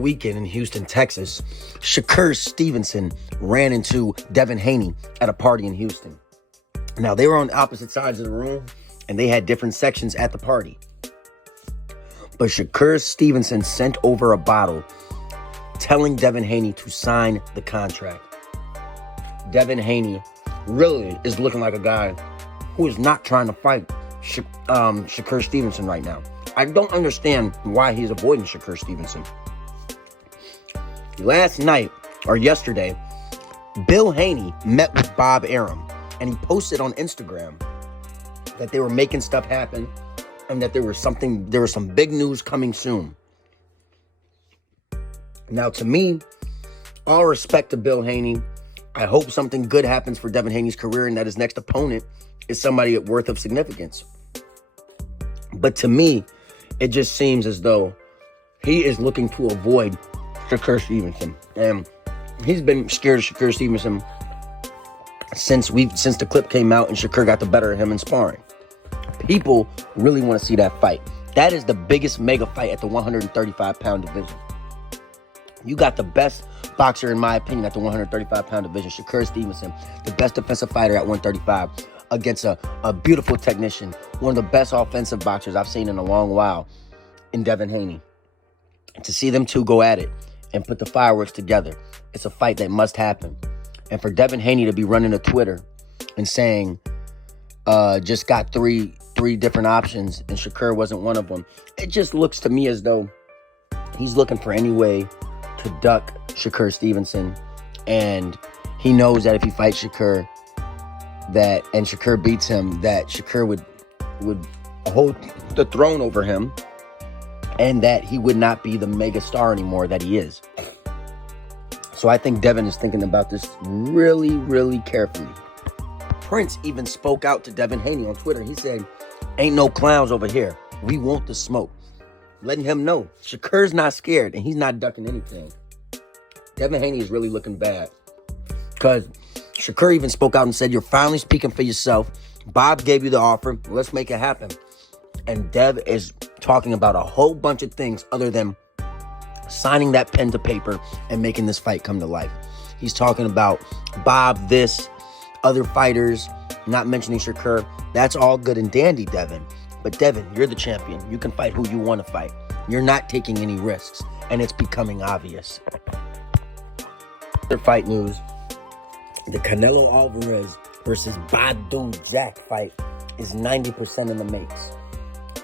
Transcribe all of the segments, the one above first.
weekend in Houston, Texas, Shakur Stevenson ran into Devin Haney at a party in Houston. Now, they were on opposite sides of the room, and they had different sections at the party. But Shakur Stevenson sent over a bottle telling Devin Haney to sign the contract. Devin Haney really is looking like a guy who is not trying to fight Shakur Stevenson right now. I don't understand why he's avoiding Shakur Stevenson. Last night, or yesterday, Bill Haney met with Bob Arum, and he posted on Instagram that they were making stuff happen and that there was some big news coming soon. Now, to me, all respect to Bill Haney. I hope something good happens for Devin Haney's career and that his next opponent is somebody worth of significance. But to me, it just seems as though he is looking to avoid Shakur Stevenson. And he's been scared of Shakur Stevenson since the clip came out and Shakur got the better of him in sparring. People really want to see that fight. That is the biggest mega fight at the 135-pound division. You got the best boxer, in my opinion, at the 135-pound division, Shakur Stevenson, the best defensive fighter at 135, against a beautiful technician, one of the best offensive boxers I've seen in a long while, in Devin Haney. To see them two go at it and put the fireworks together, it's a fight that must happen. And for Devin Haney to be running to Twitter and saying, just got three different options and Shakur wasn't one of them, it just looks to me as though he's looking for any way to duck Shakur Stevenson. And he knows that if he fights Shakur, and Shakur beats him, that Shakur would hold the throne over him and that he would not be the mega star anymore that he is. So I think Devin is thinking about this really, really carefully. Prince even spoke out to Devin Haney on Twitter. He said, "Ain't no clowns over here. We want the smoke." Letting him know Shakur's not scared and he's not ducking anything. Devin Haney is really looking bad because Shakur even spoke out and said, "You're finally speaking for yourself. Bob gave you the offer. Let's make it happen." And Dev is talking about a whole bunch of things other than signing that pen to paper and making this fight come to life. He's talking about Bob, this, other fighters, not mentioning Shakur. That's all good and dandy, Devin. But Devin, you're the champion. You can fight who you want to fight. You're not taking any risks, and it's becoming obvious. Other fight news. The Canelo Alvarez versus Badou Jack fight is 90% in the makes.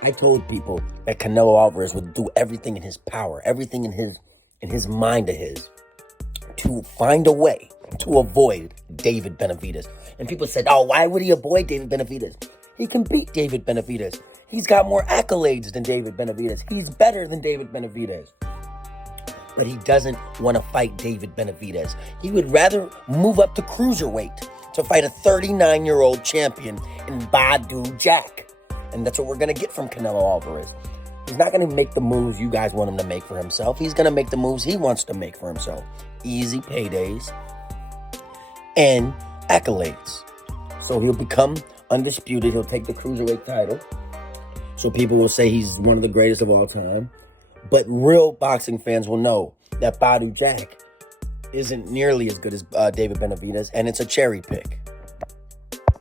I told people that Canelo Alvarez would do everything in his power, everything in his mind of his, to find a way to avoid David Benavidez. And people said, "Oh, why would he avoid David Benavidez?" He can beat David Benavidez. He's got more accolades than David Benavidez. He's better than David Benavidez. But he doesn't want to fight David Benavidez. He would rather move up to cruiserweight to fight a 39-year-old champion in Badou Jack. And that's what we're going to get from Canelo Alvarez. He's not going to make the moves you guys want him to make for himself. He's going to make the moves he wants to make for himself. Easy paydays and accolades. So he'll become undisputed. He'll take the cruiserweight title. So people will say he's one of the greatest of all time. But real boxing fans will know that Badou Jack isn't nearly as good as David Benavidez, and it's a cherry pick.